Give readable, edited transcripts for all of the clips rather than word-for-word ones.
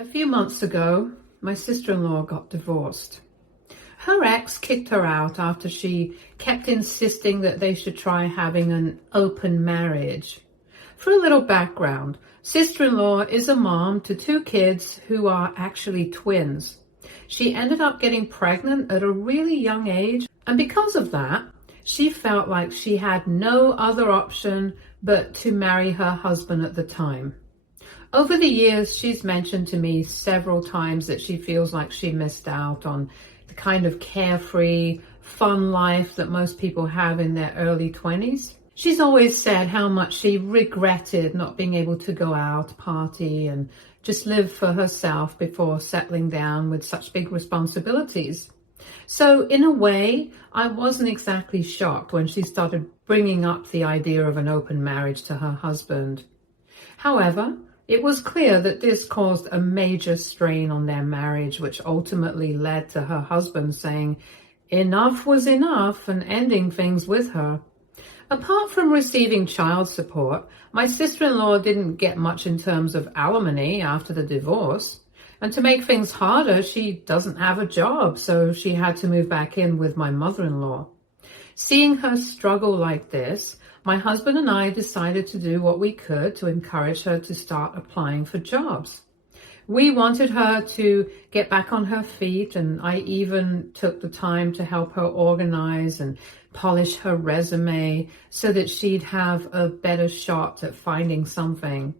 A few months ago, my sister-in-law got divorced. Her ex kicked her out after she kept insisting that they should try having an open marriage. For a little background, sister-in-law is a mom to two kids who are actually twins. She ended up getting pregnant at a really young age, and because of that, she felt like she had no other option but to marry her husband at the time. Over the years, she's mentioned to me several times that she feels like she missed out on the kind of carefree, fun life that most people have in their early 20s. She's always said how much she regretted not being able to go out, party, and just live for herself before settling down with such big responsibilities. So in a way, I wasn't exactly shocked when she started bringing up the idea of an open marriage to her husband. However, it was clear that this caused a major strain on their marriage, which ultimately led to her husband saying enough was enough and ending things with her. Apart from receiving child support, my sister-in-law didn't get much in terms of alimony after the divorce. And to make things harder, she doesn't have a job, so she had to move back in with my mother-in-law. Seeing her struggle like this, my husband and I decided to do what we could to encourage her to start applying for jobs. We wanted her to get back on her feet, and I even took the time to help her organize and polish her resume so that she'd have a better shot at finding something.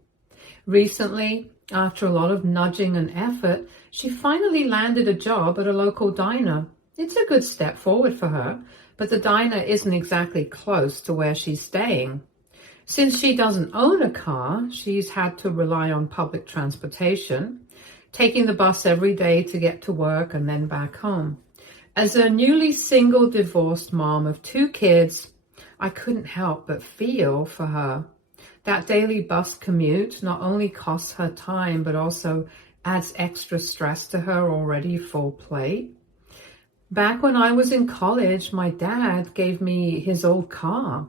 Recently, after a lot of nudging and effort, she finally landed a job at a local diner. It's a good step forward for her, but the diner isn't exactly close to where she's staying. Since she doesn't own a car, she's had to rely on public transportation, taking the bus every day to get to work and then back home. As a newly single divorced mom of two kids, I couldn't help but feel for her. That daily bus commute not only costs her time, but also adds extra stress to her already full plate. Back when I was in college, my dad gave me his old car.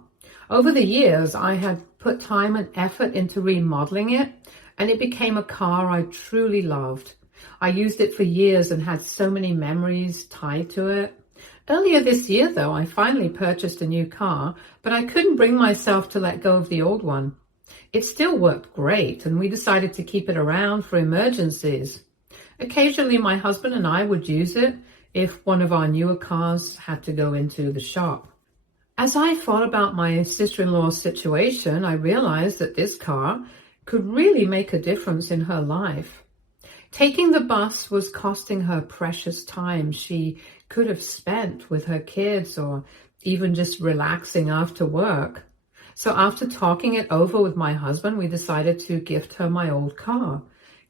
Over the years, I had put time and effort into remodeling it, and it became a car I truly loved. I used it for years and had so many memories tied to it. Earlier this year, though, I finally purchased a new car, but I couldn't bring myself to let go of the old one. It still worked great, and we decided to keep it around for emergencies. Occasionally, my husband and I would use it if one of our newer cars had to go into the shop. As I thought about my sister-in-law's situation, I realized that this car could really make a difference in her life. Taking the bus was costing her precious time she could have spent with her kids or even just relaxing after work. So after talking it over with my husband, we decided to gift her my old car,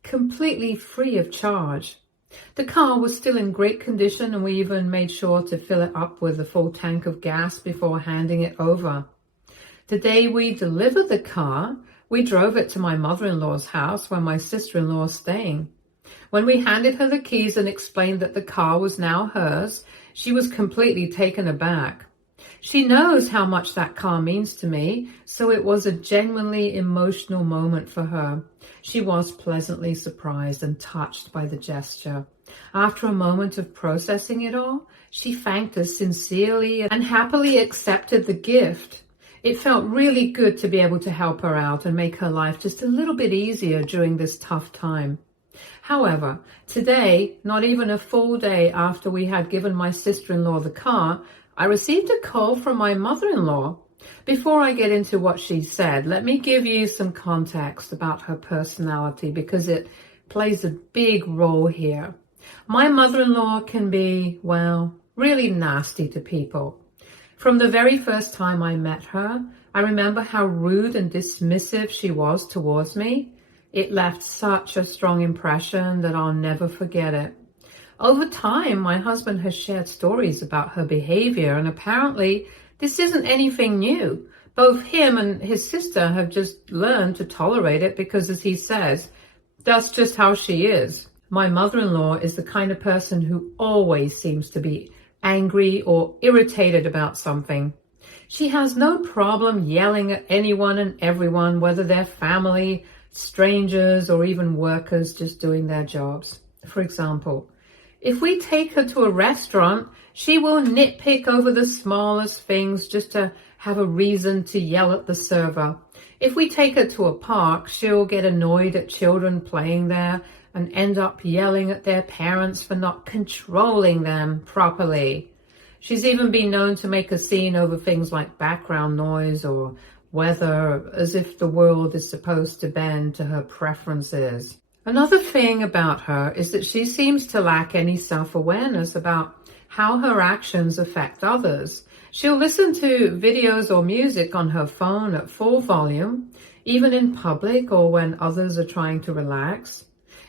completely free of charge. The car was still in great condition, and we even made sure to fill it up with a full tank of gas before handing it over. The day we delivered the car, we drove it to my mother-in-law's house where my sister-in-law is staying. When we handed her the keys and explained that the car was now hers, she was completely taken aback. She knows how much that car means to me, so it was a genuinely emotional moment for her. She was pleasantly surprised and touched by the gesture. After a moment of processing it all, she thanked us sincerely and happily accepted the gift. It felt really good to be able to help her out and make her life just a little bit easier during this tough time. However, today, not even a full day after we had given my sister-in-law the car, I received a call from my mother-in-law. Before I get into what she said, let me give you some context about her personality because it plays a big role here. My mother-in-law can be, well, really nasty to people. From the very first time I met her, I remember how rude and dismissive she was towards me. It left such a strong impression that I'll never forget it. Over time, my husband has shared stories about her behavior, and apparently this isn't anything new. Both him and his sister have just learned to tolerate it because, as he says, that's just how she is. My mother-in-law is the kind of person who always seems to be angry or irritated about something. She has no problem yelling at anyone and everyone, whether they're family, strangers or even workers just doing their jobs. For example, if we take her to a restaurant, she will nitpick over the smallest things just to have a reason to yell at the server. If we take her to a park, she'll get annoyed at children playing there and end up yelling at their parents for not controlling them properly. She's even been known to make a scene over things like background noise or weather, as if the world is supposed to bend to her preferences. Another thing about her is that she seems to lack any self-awareness about how her actions affect others. She'll listen to videos or music on her phone at full volume, even in public or when others are trying to relax.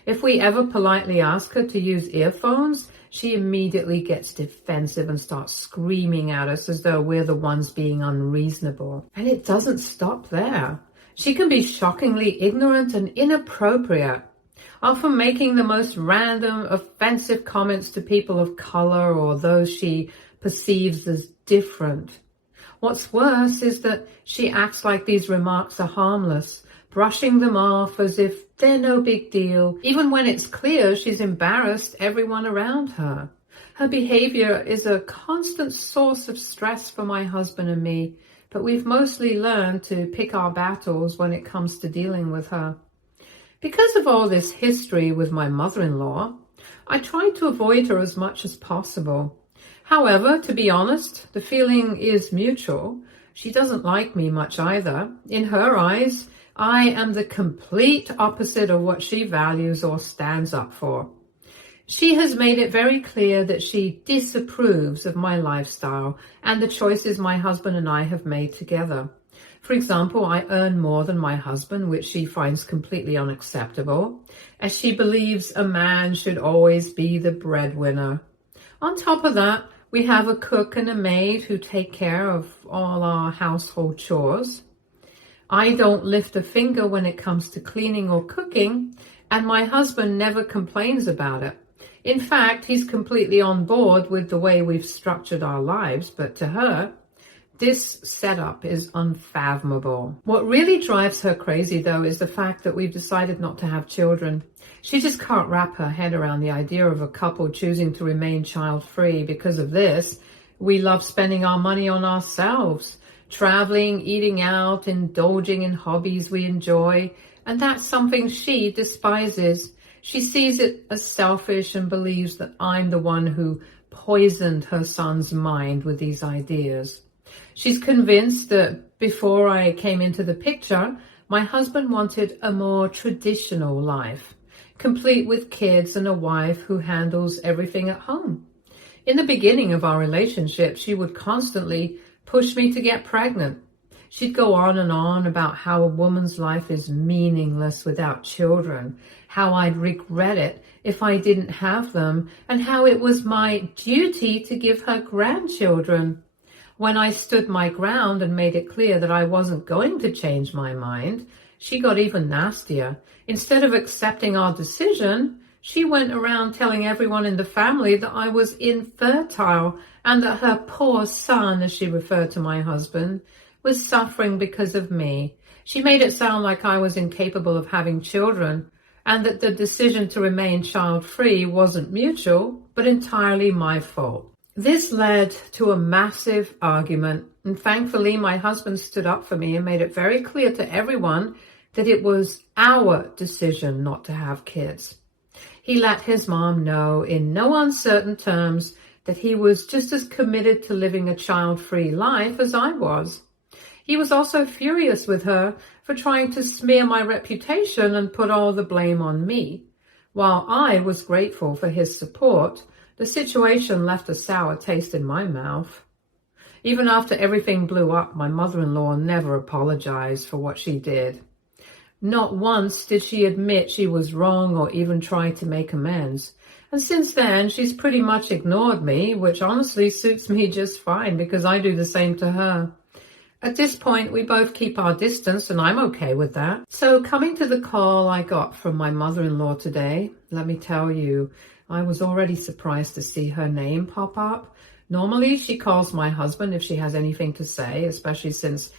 If we ever politely ask her to use earphones, she immediately gets defensive and starts screaming at us as though we're the ones being unreasonable. And it doesn't stop there. She can be shockingly ignorant and inappropriate, often making the most random, offensive comments to people of color or those she perceives as different. What's worse is that she acts like these remarks are harmless, brushing them off as if they're no big deal, even when it's clear she's embarrassed everyone around her. Her behavior is a constant source of stress for my husband and me, but we've mostly learned to pick our battles when it comes to dealing with her. Because of all this history with my mother-in-law, I try to avoid her as much as possible. However, to be honest, the feeling is mutual. She doesn't like me much either. In her eyes, I am the complete opposite of what she values or stands up for. She has made it very clear that she disapproves of my lifestyle and the choices my husband and I have made together. For example, I earn more than my husband, which she finds completely unacceptable, as she believes a man should always be the breadwinner. On top of that, we have a cook and a maid who take care of all our household chores. I don't lift a finger when it comes to cleaning or cooking, and my husband never complains about it. In fact, he's completely on board with the way we've structured our lives, but to her, this setup is unfathomable. What really drives her crazy, though, is the fact that we've decided not to have children. She just can't wrap her head around the idea of a couple choosing to remain child-free. Because of this, we love spending our money on ourselves, traveling, eating out, indulging in hobbies we enjoy, and that's something she despises. She sees it as selfish and believes that I'm the one who poisoned her son's mind with these ideas. She's convinced that before I came into the picture, my husband wanted a more traditional life, complete with kids and a wife who handles everything at home. In the beginning of our relationship, she would constantly push me to get pregnant. She'd go on and on about how a woman's life is meaningless without children, how I'd regret it if I didn't have them, and how it was my duty to give her grandchildren. When I stood my ground and made it clear that I wasn't going to change my mind, she got even nastier. Instead of accepting our decision, she went around telling everyone in the family that I was infertile and that her poor son, as she referred to my husband, was suffering because of me. She made it sound like I was incapable of having children and that the decision to remain child-free wasn't mutual, but entirely my fault. This led to a massive argument, and thankfully my husband stood up for me and made it very clear to everyone that it was our decision not to have kids. He let his mom know in no uncertain terms that he was just as committed to living a child-free life as I was. He was also furious with her for trying to smear my reputation and put all the blame on me. While I was grateful for his support, the situation left a sour taste in my mouth. Even after everything blew up, my mother-in-law never apologized for what she did. Not once did she admit she was wrong or even try to make amends. And since then, she's pretty much ignored me, which honestly suits me just fine because I do the same to her. At this point, we both keep our distance, and I'm okay with that. So coming to the call I got from my mother-in-law today, let me tell you, I was already surprised to see her name pop up. Normally, she calls my husband if she has anything to say, especially since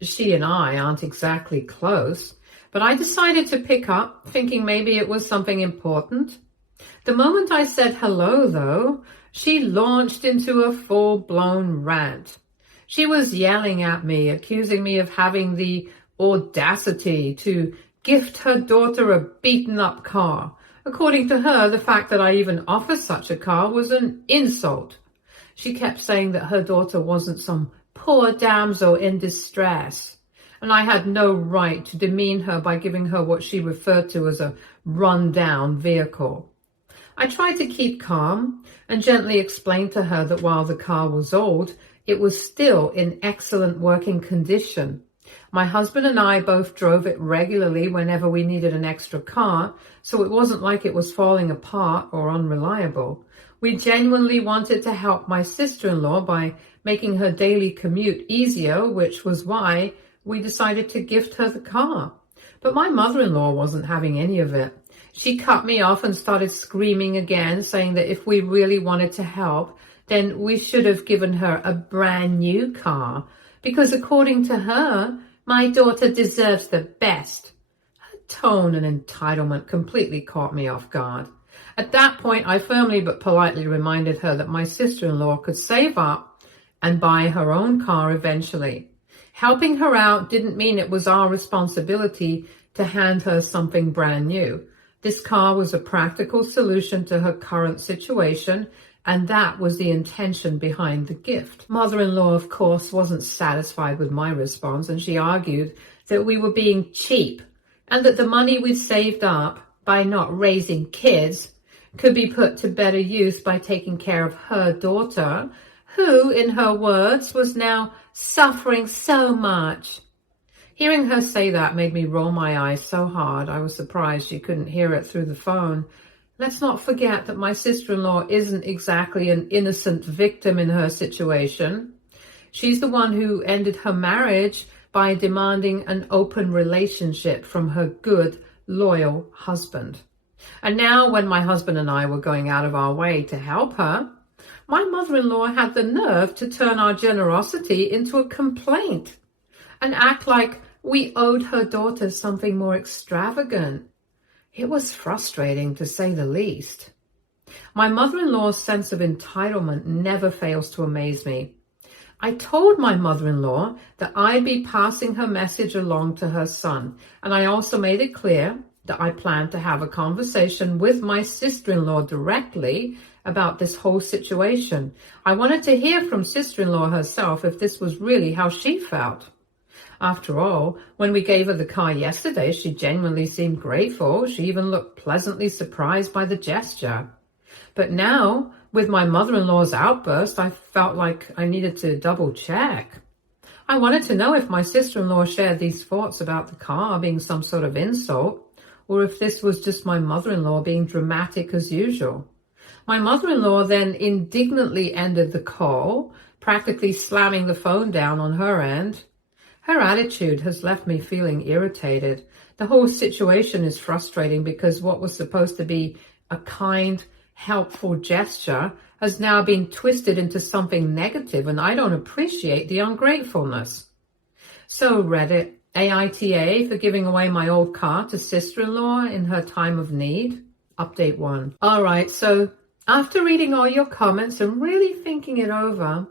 she and I aren't exactly close. but I decided to pick up, thinking maybe it was something important. The moment I said hello, though, she launched into a full-blown rant. She was yelling at me, accusing me of having the audacity to gift her daughter a beaten-up car. According to her, the fact that I even offered such a car was an insult. She kept saying that her daughter wasn't some poor damsel in distress, and I had no right to demean her by giving her what she referred to as a run-down vehicle. I tried to keep calm and gently explain to her that while the car was old, it was still in excellent working condition. My husband and I both drove it regularly whenever we needed an extra car, so it wasn't like it was falling apart or unreliable. We genuinely wanted to help my sister-in-law by making her daily commute easier, which was why we decided to gift her the car. But my mother-in-law wasn't having any of it. She cut me off and started screaming again, saying that if we really wanted to help, then we should have given her a brand new car, because according to her, my daughter deserves the best. Her tone and entitlement completely caught me off guard. At that point, I firmly but politely reminded her that my sister-in-law could save up and buy her own car eventually. Helping her out didn't mean it was our responsibility to hand her something brand new. This car was a practical solution to her current situation, and that was the intention behind the gift. Mother-in-law, of course, wasn't satisfied with my response, and she argued that we were being cheap and that the money we'd saved up by not raising kids could be put to better use by taking care of her daughter, who, in her words, was now suffering so much. Hearing her say that made me roll my eyes so hard I was surprised she couldn't hear it through the phone. Let's not forget that my sister-in-law isn't exactly an innocent victim in her situation. She's the one who ended her marriage by demanding an open relationship from her good, loyal husband. And now, when my husband and I were going out of our way to help her, my mother-in-law had the nerve to turn our generosity into a complaint and act like we owed her daughter something more extravagant. It was frustrating, to say the least. My mother-in-law's sense of entitlement never fails to amaze me. I told my mother-in-law that I'd be passing her message along to her son, and I also made it clear that I planned to have a conversation with my sister-in-law directly about this whole situation. I wanted to hear from sister-in-law herself if this was really how she felt. After all, when we gave her the car yesterday, she genuinely seemed grateful. She even looked pleasantly surprised by the gesture. But now, with my mother-in-law's outburst, I felt like I needed to double-check. I wanted to know if my sister-in-law shared these thoughts about the car being some sort of insult, or if this was just my mother-in-law being dramatic as usual. My mother-in-law then indignantly ended the call, practically slamming the phone down on her end. Her attitude has left me feeling irritated. The whole situation is frustrating because what was supposed to be a kind, helpful gesture has now been twisted into something negative, and I don't appreciate the ungratefulness. So Reddit, AITA for giving away my old car to sister-in-law in her time of need. Update 1. All right, so after reading all your comments and really thinking it over,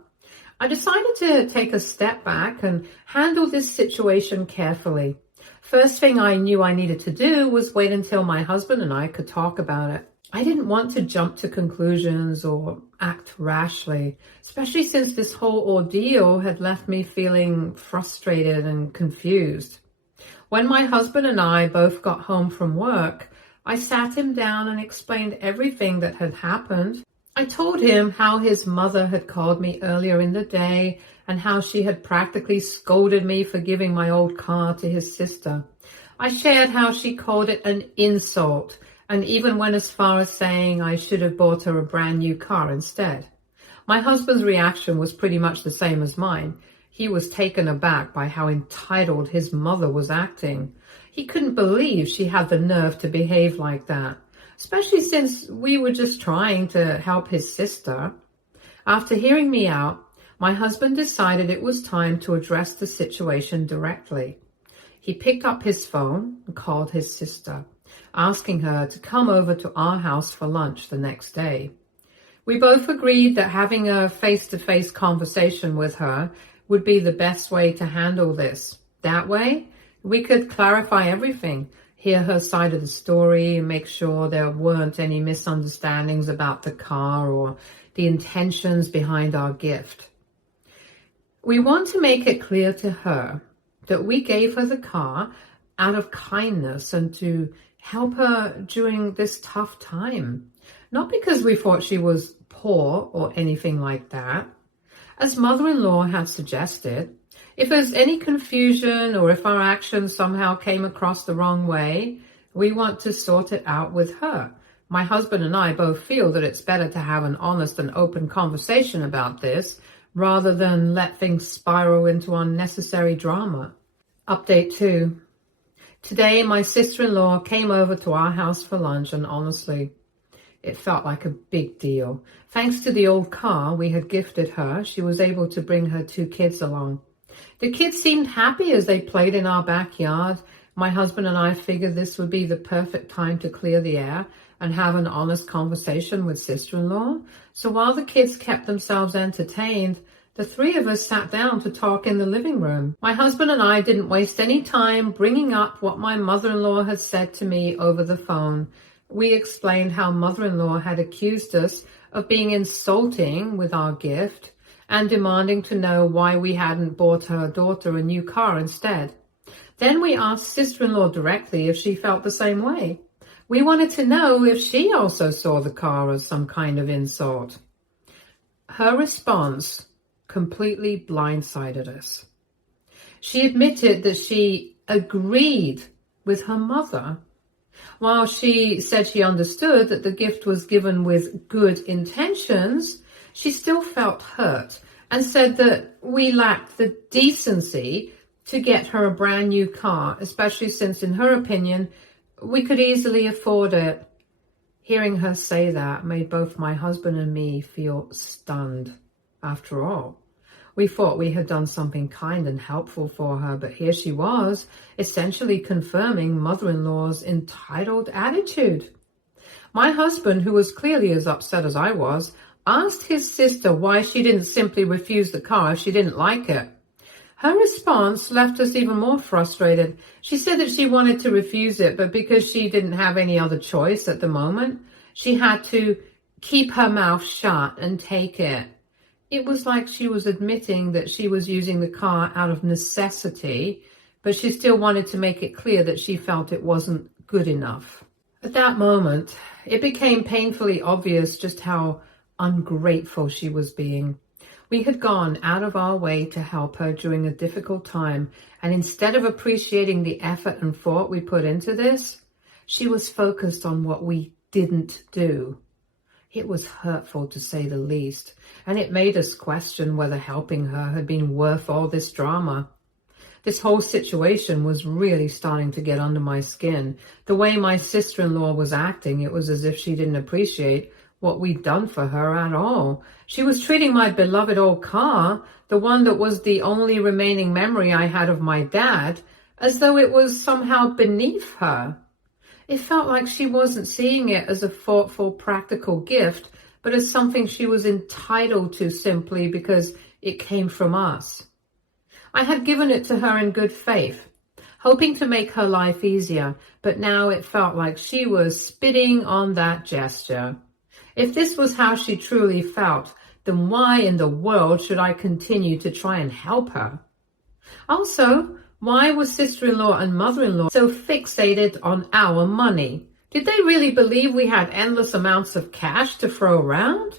I decided to take a step back and handle this situation carefully. First thing I knew I needed to do was wait until my husband and I could talk about it. I didn't want to jump to conclusions or act rashly, especially since this whole ordeal had left me feeling frustrated and confused. When my husband and I both got home from work, I sat him down and explained everything that had happened. I told him how his mother had called me earlier in the day and how she had practically scolded me for giving my old car to his sister. I shared how she called it an insult and even went as far as saying I should have bought her a brand new car instead. My husband's reaction was pretty much the same as mine. He was taken aback by how entitled his mother was acting. He couldn't believe she had the nerve to behave like that, especially since we were just trying to help his sister. After hearing me out, my husband decided it was time to address the situation directly. He picked up his phone and called his sister, asking her to come over to our house for lunch the next day. We both agreed that having a face-to-face conversation with her would be the best way to handle this. That way, we could clarify everything, hear her side of the story, and make sure there weren't any misunderstandings about the car or the intentions behind our gift. We want to make it clear to her that we gave her the car out of kindness and to help her during this tough time, not because we thought she was poor or anything like that. As mother-in-law had suggested, if there's any confusion or if our actions somehow came across the wrong way, we want to sort it out with her. My husband and I both feel that it's better to have an honest and open conversation about this rather than let things spiral into unnecessary drama. Update 2. Today, my sister-in-law came over to our house for lunch, and honestly, it felt like a big deal. Thanks to the old car we had gifted her, she was able to bring her 2 kids along. The kids seemed happy as they played in our backyard. My husband and I figured this would be the perfect time to clear the air and have an honest conversation with sister-in-law. So while the kids kept themselves entertained, the 3 of us sat down to talk in the living room. My husband and I didn't waste any time bringing up what my mother-in-law had said to me over the phone. We explained how mother-in-law had accused us of being insulting with our gift and demanding to know why we hadn't bought her daughter a new car instead. Then we asked sister-in-law directly if she felt the same way. We wanted to know if she also saw the car as some kind of insult. Her response completely blindsided us. She admitted that she agreed with her mother. While she said she understood that the gift was given with good intentions, she still felt hurt and said that we lacked the decency to get her a brand new car, especially since, in her opinion, we could easily afford it. Hearing her say that made both my husband and me feel stunned. After all, we thought we had done something kind and helpful for her, but here she was, essentially confirming mother-in-law's entitled attitude. My husband, who was clearly as upset as I was, asked his sister why she didn't simply refuse the car if she didn't like it. Her response left us even more frustrated. She said that she wanted to refuse it, but because she didn't have any other choice at the moment, she had to keep her mouth shut and take it. It was like she was admitting that she was using the car out of necessity, but she still wanted to make it clear that she felt it wasn't good enough. At that moment, it became painfully obvious just how ungrateful she was being. We had gone out of our way to help her during a difficult time, and instead of appreciating the effort and thought we put into this, she was focused on what we didn't do. It was hurtful, to say the least, and it made us question whether helping her had been worth all this drama. This whole situation was really starting to get under my skin. The way my sister-in-law was acting, it was as if she didn't appreciate what we'd done for her at all. She was treating my beloved old car, the one that was the only remaining memory I had of my dad, as though it was somehow beneath her. It felt like she wasn't seeing it as a thoughtful, practical gift, but as something she was entitled to simply because it came from us. I had given it to her in good faith, hoping to make her life easier, but now it felt like she was spitting on that gesture. If this was how she truly felt, then why in the world should I continue to try and help her? Also, why were sister-in-law and mother-in-law so fixated on our money? Did they really believe we had endless amounts of cash to throw around?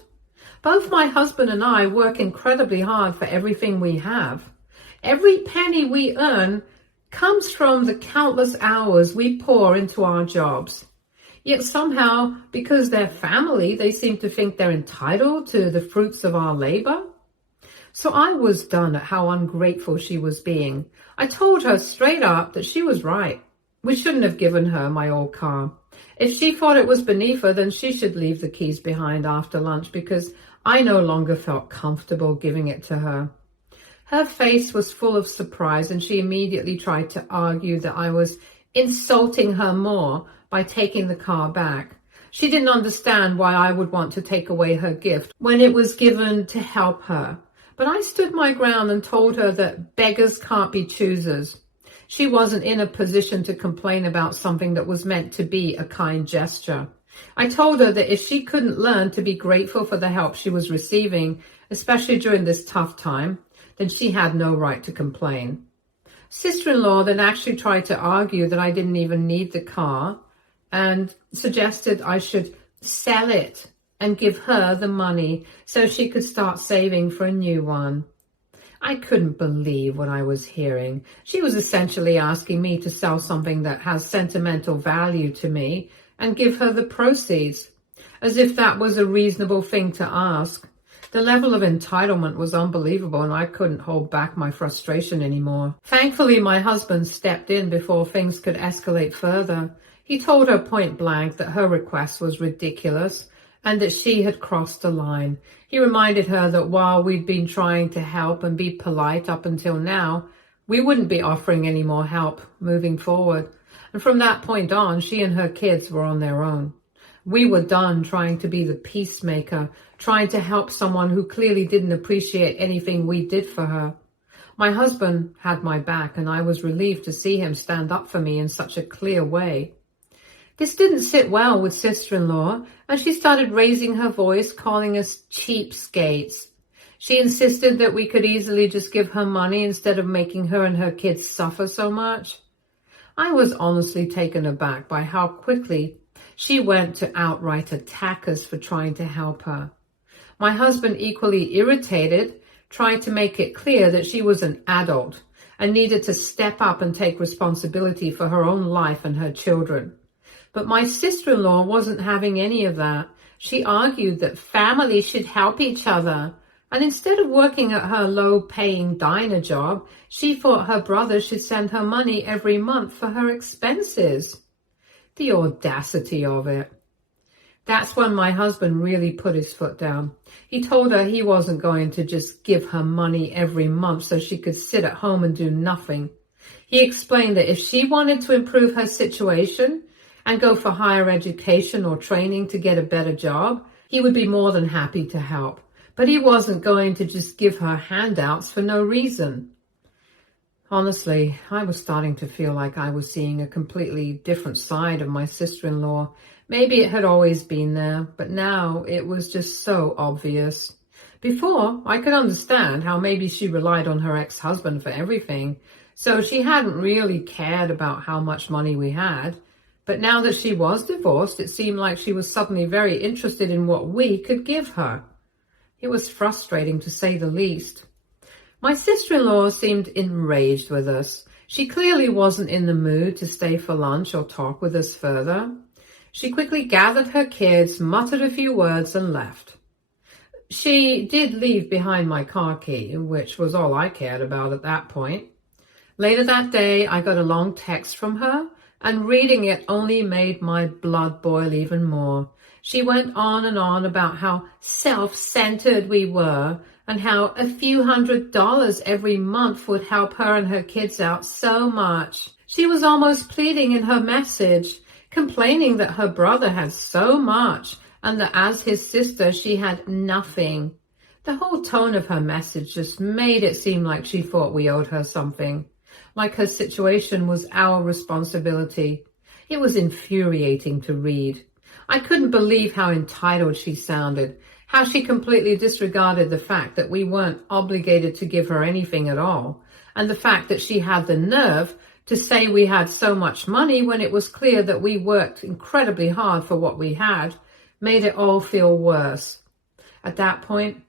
Both my husband and I work incredibly hard for everything we have. Every penny we earn comes from the countless hours we pour into our jobs. Yet somehow, because they're family, they seem to think they're entitled to the fruits of our labor. So I was done at how ungrateful she was being. I told her straight up that she was right. We shouldn't have given her my old car. If she thought it was beneath her, then she should leave the keys behind after lunch, because I no longer felt comfortable giving it to her. Her face was full of surprise, and she immediately tried to argue that I was insulting her more by taking the car back. She didn't understand why I would want to take away her gift when it was given to help her. But I stood my ground and told her that beggars can't be choosers. She wasn't in a position to complain about something that was meant to be a kind gesture. I told her that if she couldn't learn to be grateful for the help she was receiving, especially during this tough time, then she had no right to complain. Sister-in-law then actually tried to argue that I didn't even need the car and suggested I should sell it and give her the money so she could start saving for a new one. I couldn't believe what I was hearing. She was essentially asking me to sell something that has sentimental value to me and give her the proceeds, as if that was a reasonable thing to ask. The level of entitlement was unbelievable, and I couldn't hold back my frustration anymore. Thankfully, my husband stepped in before things could escalate further. He told her point blank that her request was ridiculous and that she had crossed a line. He reminded her that while we'd been trying to help and be polite up until now, we wouldn't be offering any more help moving forward. And from that point on, she and her kids were on their own. We were done trying to be the peacemaker, trying to help someone who clearly didn't appreciate anything we did for her. My husband had my back, and I was relieved to see him stand up for me in such a clear way. This didn't sit well with sister-in-law, and she started raising her voice, calling us cheapskates. She insisted that we could easily just give her money instead of making her and her kids suffer so much. I was honestly taken aback by how quickly she went to outright attack us for trying to help her. My husband, equally irritated, tried to make it clear that she was an adult and needed to step up and take responsibility for her own life and her children. But my sister-in-law wasn't having any of that. She argued that families should help each other, and instead of working at her low-paying diner job, she thought her brother should send her money every month for her expenses. The audacity of it. That's when my husband really put his foot down. He told her he wasn't going to just give her money every month so she could sit at home and do nothing. He explained that if she wanted to improve her situation and go for higher education or training to get a better job, he would be more than happy to help. But he wasn't going to just give her handouts for no reason. Honestly, I was starting to feel like I was seeing a completely different side of my sister-in-law. Maybe it had always been there, but now it was just so obvious. Before, I could understand how maybe she relied on her ex-husband for everything, so she hadn't really cared about how much money we had. But now that she was divorced, it seemed like she was suddenly very interested in what we could give her. It was frustrating, to say the least. My sister-in-law seemed enraged with us. She clearly wasn't in the mood to stay for lunch or talk with us further. She quickly gathered her kids, muttered a few words, and left. She did leave behind my car key, which was all I cared about at that point. Later that day, I got a long text from her, and reading it only made my blood boil even more. She went on and on about how self-centered we were and how a few $100s every month would help her and her kids out so much. She was almost pleading in her message, complaining that her brother had so much and that as his sister she had nothing. The whole tone of her message just made it seem like she thought we owed her something, like her situation was our responsibility. It was infuriating to read. I couldn't believe how entitled she sounded, how she completely disregarded the fact that we weren't obligated to give her anything at all, and the fact that she had the nerve to say we had so much money when it was clear that we worked incredibly hard for what we had, made it all feel worse. At that point,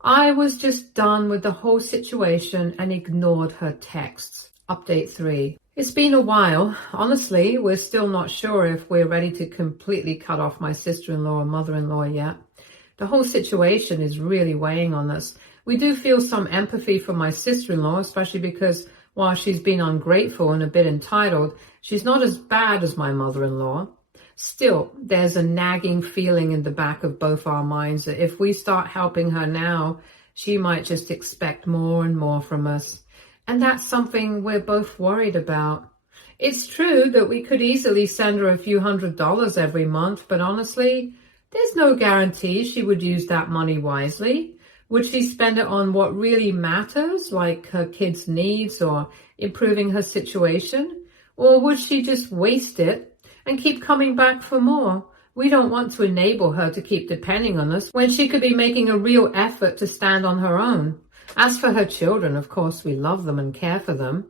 I was just done with the whole situation and ignored her texts. Update 3. It's been a while. Honestly, we're still not sure if we're ready to completely cut off my sister-in-law and mother-in-law yet. The whole situation is really weighing on us. We do feel some empathy for my sister-in-law, especially because while she's been ungrateful and a bit entitled, she's not as bad as my mother-in-law. Still, there's a nagging feeling in the back of both our minds that if we start helping her now, she might just expect more and more from us. And that's something we're both worried about. It's true that we could easily send her a few $100s every month, but honestly, there's no guarantee she would use that money wisely. Would she spend it on what really matters, like her kids' needs or improving her situation? Or would she just waste it and keep coming back for more? We don't want to enable her to keep depending on us when she could be making a real effort to stand on her own. As for her children, of course, we love them and care for them.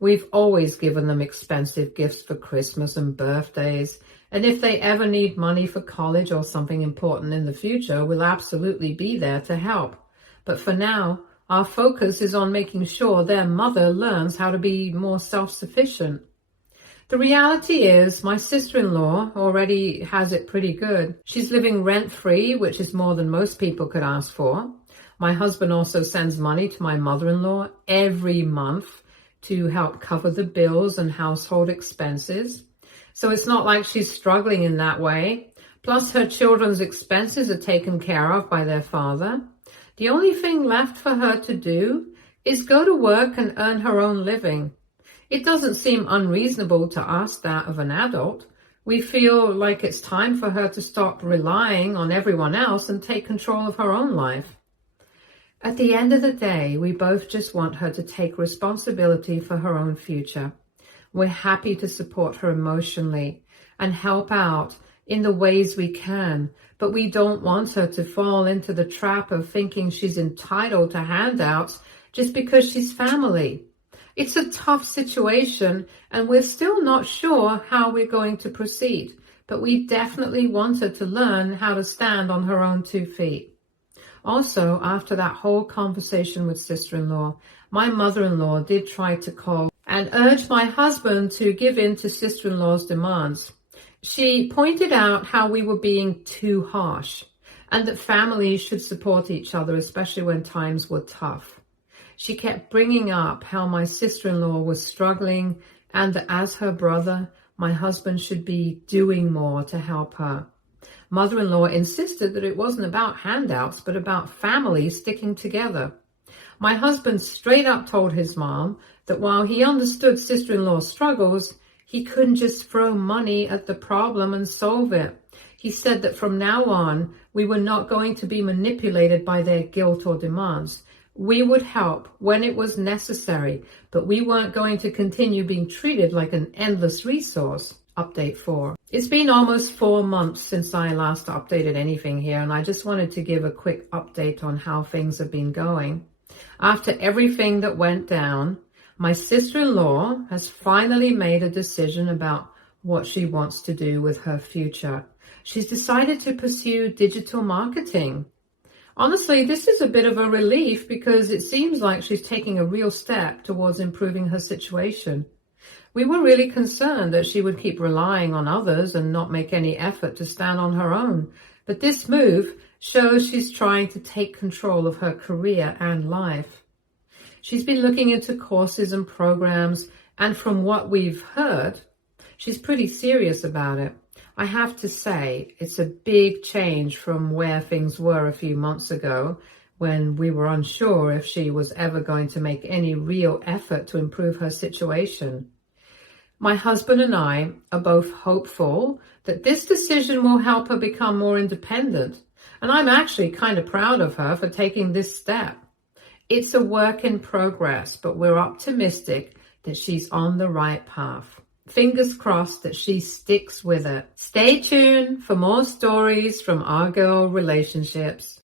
We've always given them expensive gifts for Christmas and birthdays. And if they ever need money for college or something important in the future, we'll absolutely be there to help. But for now, our focus is on making sure their mother learns how to be more self-sufficient. The reality is my sister-in-law already has it pretty good. She's living rent-free, which is more than most people could ask for. My husband also sends money to my mother-in-law every month to help cover the bills and household expenses. So it's not like she's struggling in that way. Plus, her children's expenses are taken care of by their father. The only thing left for her to do is go to work and earn her own living. It doesn't seem unreasonable to ask that of an adult. We feel like it's time for her to stop relying on everyone else and take control of her own life. At the end of the day, we both just want her to take responsibility for her own future. We're happy to support her emotionally and help out in the ways we can, but we don't want her to fall into the trap of thinking she's entitled to handouts just because she's family. It's a tough situation, and we're still not sure how we're going to proceed, but we definitely want her to learn how to stand on her own 2 feet. Also, after that whole conversation with sister-in-law, my mother-in-law did try to call and urge my husband to give in to sister-in-law's demands. She pointed out how we were being too harsh and that families should support each other, especially when times were tough. She kept bringing up how my sister-in-law was struggling and that as her brother, my husband should be doing more to help her. Mother-in-law insisted that it wasn't about handouts, but about families sticking together. My husband straight up told his mom that while he understood sister-in-law's struggles, he couldn't just throw money at the problem and solve it. He said that from now on, we were not going to be manipulated by their guilt or demands. We would help when it was necessary, but we weren't going to continue being treated like an endless resource. Update 4. It's been almost 4 months since I last updated anything here, and I just wanted to give a quick update on how things have been going. After everything that went down, my sister-in-law has finally made a decision about what she wants to do with her future. She's decided to pursue digital marketing. Honestly, this is a bit of a relief because it seems like she's taking a real step towards improving her situation. We were really concerned that she would keep relying on others and not make any effort to stand on her own. But this move shows she's trying to take control of her career and life. She's been looking into courses and programs, and from what we've heard, she's pretty serious about it. I have to say, it's a big change from where things were a few months ago when we were unsure if she was ever going to make any real effort to improve her situation. My husband and I are both hopeful that this decision will help her become more independent, and I'm actually kind of proud of her for taking this step. It's a work in progress, but we're optimistic that she's on the right path. Fingers crossed that she sticks with it. Stay tuned for more stories from our girl relationships.